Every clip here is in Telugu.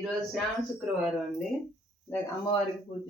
ఈరోజు శ్రావణ శుక్రవారం అండి. అమ్మవారికి పూజ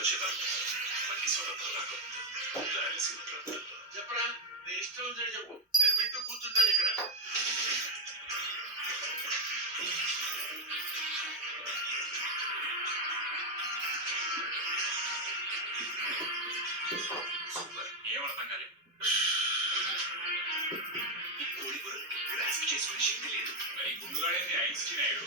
పట్టణ శతాబ్దం మళ్ళీ స్వతంత్ర రాగం రాయలసీమ ప్రాంతాల్లో చెప్పరా? నీ ఇష్టం వచ్చినట్టు చెప్పు. నేను వింటూ కూర్చుంటాను ఇక్కడ. సూపర్. ఏం అర్థం కాలేదు కోడి గొర్రెలకి గ్రాస్ప్ చేసుకునే శక్తి లేదు. మరి ముందుగానే ఐన్స్టీన్ అయ్యాడు.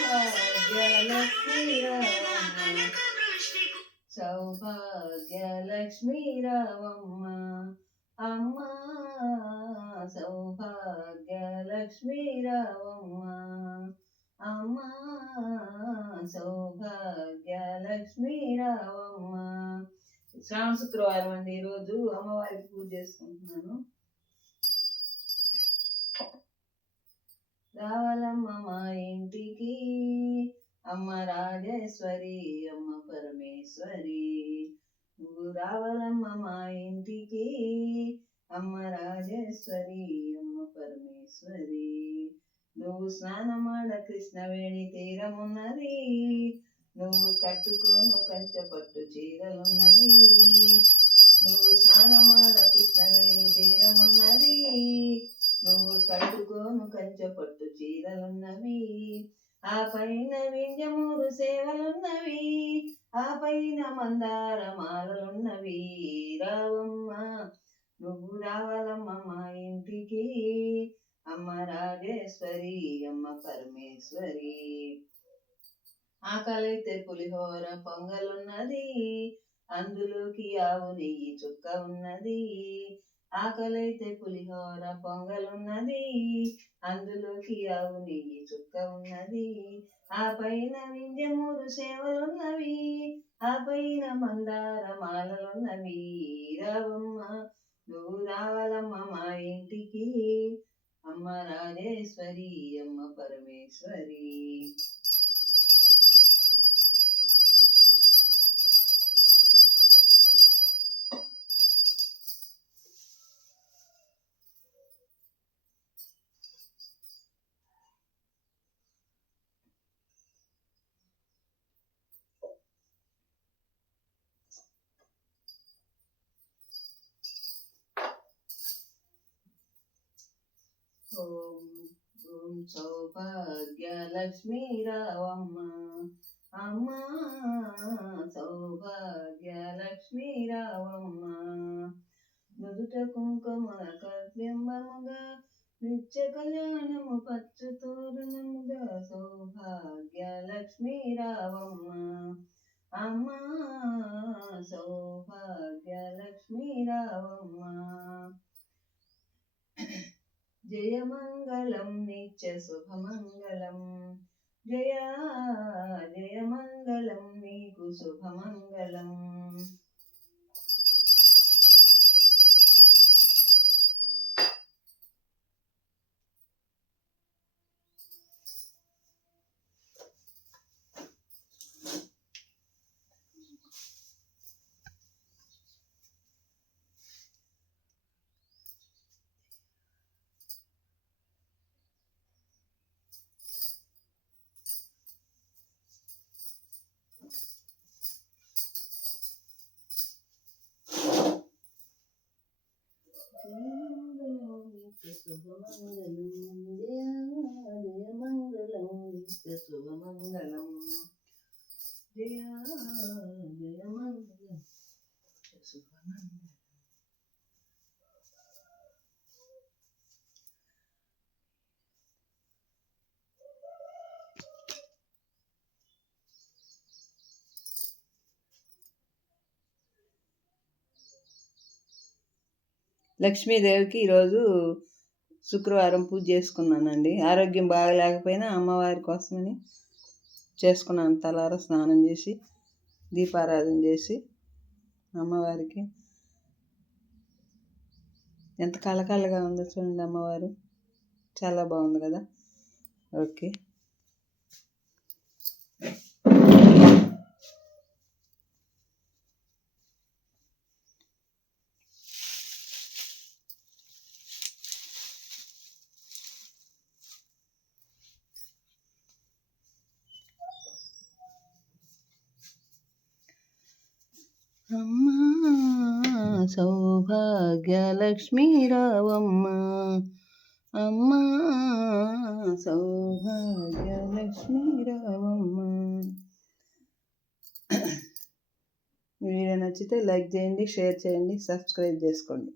కమలాసనపై కనక వృష్టి సౌభాగ్యలక్ష్మీ రావమ్మ అమ్మ. సౌభాగ్యలక్ష్మీ రామమ్మ అమ్మ. సౌభాగ్యలక్ష్మీ రావమ్మ. శ్రావణ శుక్రవారం అండి ఈరోజు అమ్మవారికి పూజ చేసుకుంటున్నాను. రావాలమ్మ మా ఇంటికి. అమ్మ రాజేశ్వరి అమ్మ పరమేశ్వరి. నువ్వు రావాలమ్మ మా ఇంటికి. అమ్మ రాజేశ్వరి అమ్మ పరమేశ్వరి. నువ్వు స్నానమాడ కృష్ణవేణి తీరమున్నది. నువ్వు కట్టుకోను కంచె పట్టు చీరలున్నవి. నువ్వు స్నానమాడ కృష్ణవేణి తీరమున్నది. నువ్వు కట్టుకోను కంచె పట్టు చీరలున్నవి ఆ పైన వింజమూరు సేవలున్నవి ఆ పైన మందార మాలలున్నవి. రావమ్మ నువ్వు రావాలమ్మ మా ఇంటికి. అమ్మ రాజేశ్వరి అమ్మ పరమేశ్వరి. ఆకలైతే పులిహోర పొంగలున్నది అందులోకి ఆవు నెయ్యి చుక్క ఉన్నది. ఆకలైతే పులిహోర పొంగలున్నది అందులోకి ఆవు నెయ్యి చుక్క ఉన్నది. ఆ పైన వింజమూరు సేవలున్నవి ఆ పైన మందార మాలలున్నవి. రావమ్మ నువ్వు రావాలమ్మ మా ఇంటికి. అమ్మ రాజేశ్వరి అమ్మ పరమేశ్వరి. ఓం సౌభాగ్యలక్ష్మీ రావమ్మ అమ్మ సౌభాగ్యలక్ష్మీ రావమ్మ నుదుట కుంకుమ కర్బింబముగా నిత్య కళ్యాణము పచ్చు తోరణముగా సౌభాగ్యలక్ష్మీ రావమ్మ అమ్మ సౌభాగ్యలక్ష్మీ రావమ్మ జయమంగళం నిత్య శుభమంగళం. జయ జయమంగళం నీకు శుభమంగళం. శుభమంగళం జయ జయమంగళం నిత్య శుభమంగళం జయ జయమంగళం నిత్య శుభమంగళం లక్ష్మీదేవికి ఈరోజు శుక్రవారం పూజ చేసుకున్నానండి. ఆరోగ్యం బాగలేకపోయినా అమ్మవారి కోసమని చేసుకున్నాను. తలార స్నానం చేసి దీపారాధన చేసి అమ్మవారికి. ఎంత కళకళగా ఉందో చూడండి అమ్మవారు. చాలా బాగుంది కదా. ఓకే అమ్మా సౌభాగ్యలక్ష్మీరావమ్మ. అమ్మ అమ్మా సౌభాగ్యలక్ష్మి వీడియో నచ్చితే లైక్ చేయండి షేర్ చేయండి సబ్స్క్రైబ్ చేసుకోండి.